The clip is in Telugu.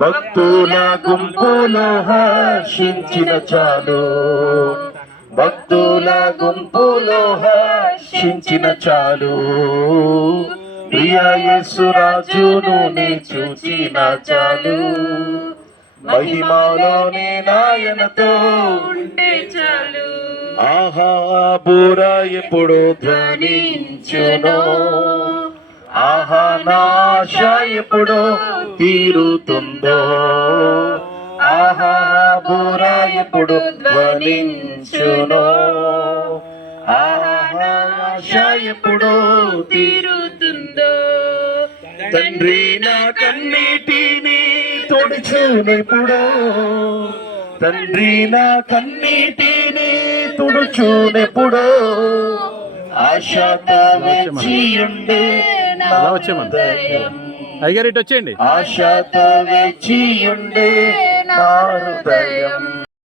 భక్తుల గుంపులో హర్షించిన చాలు, భక్తుల గుంపులో హర్షించిన చాలు. ప్రియ యేసు రాజును నే చూచిన చాలు, మహిమలోనే నాయనతో ఉంటే చాలు. ఆహా బూర ఎప్పుడు ధ్వనించునో, ఆహా నాశ ఎప్పుడు తీరుతుందో, ఆహా బూర ఎప్పుడు ధ్వనించునో, ఆహా నాశ ఎప్పుడు తీరుతుందో. తండ్రి నా కన్నీటిని తుడుచునెప్పుడో, తండ్రి నా కన్నీటిని తుడుచునెప్పుడో, ఆశతో వేచి ఉండే నా హృదయం, అయ్యగారు ఇటు వచ్చేయండి. ఆశతో వేచి ఉండే నా హృదయం.